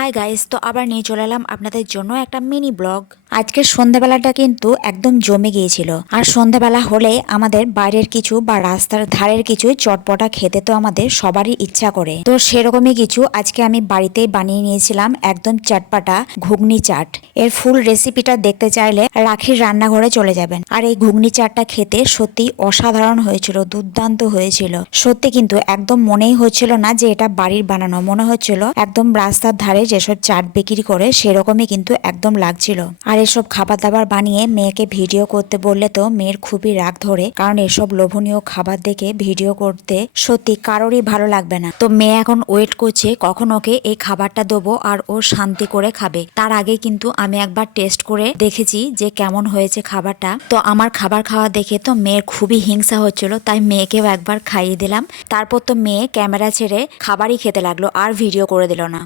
Hi guys, তো আবার নিয়ে চলে এলাম আপনাদের জন্য একটা মিনি ব্লগ। আজকের সন্ধ্যাবেলাটা কিন্তু একদম জমে গিয়েছিল। আর সন্ধ্যাবেলা হলে আমাদের বাইরের কিছু বা রাস্তার ধারের কিছু চটপটা খেতে তো আমাদের সবারই ইচ্ছা করে। তো সেরকমই কিছু আজকে আমি বাড়িতেই বানিয়ে নিয়েছিলাম, একদম চটপাটা ঘুগনি চাট। এর ফুল রেসিপিটা দেখতে চাইলে রাখির রান্নাঘরে চলে যাবেন। আর এই ঘুগনি চাটটা খেতে সত্যি অসাধারণ হয়েছিল, দুর্দান্ত হয়েছিল সত্যি। কিন্তু একদম মনেই হচ্ছিল না যে এটা বাড়ির বানানো, মনে হচ্ছিল একদম রাস্তার ধারে যেসব চাট বিক্রি করে সেরকমই কিন্তু একদম লাগছিল। আর এসব খাবার দাবার বানিয়ে মেয়েকে ভিডিও করতে বললে তো মেয়ের খুবই রাগ ধরে, কারণ এসব লোভনীয় খাবার দেখে ভিডিও করতে সত্যি কারোরই ভালো লাগবে না। তো মেয়ে এখন ওয়েট করছে কখন ওকে এই খাবারটা দেবো আর ও শান্তি করে খাবে। তার আগে কিন্তু আমি একবার টেস্ট করে দেখেছি যে কেমন হয়েছে খাবারটা। তো আমার খাবার খাওয়া দেখে তো মেয়ের খুবই হিংসা হচ্ছিল, তাই মেয়েকেও একবার খাইয়ে দিলাম। তারপর তো মেয়ে ক্যামেরা ছেড়ে খাবারই খেতে লাগলো, আর ভিডিও করে দিল না।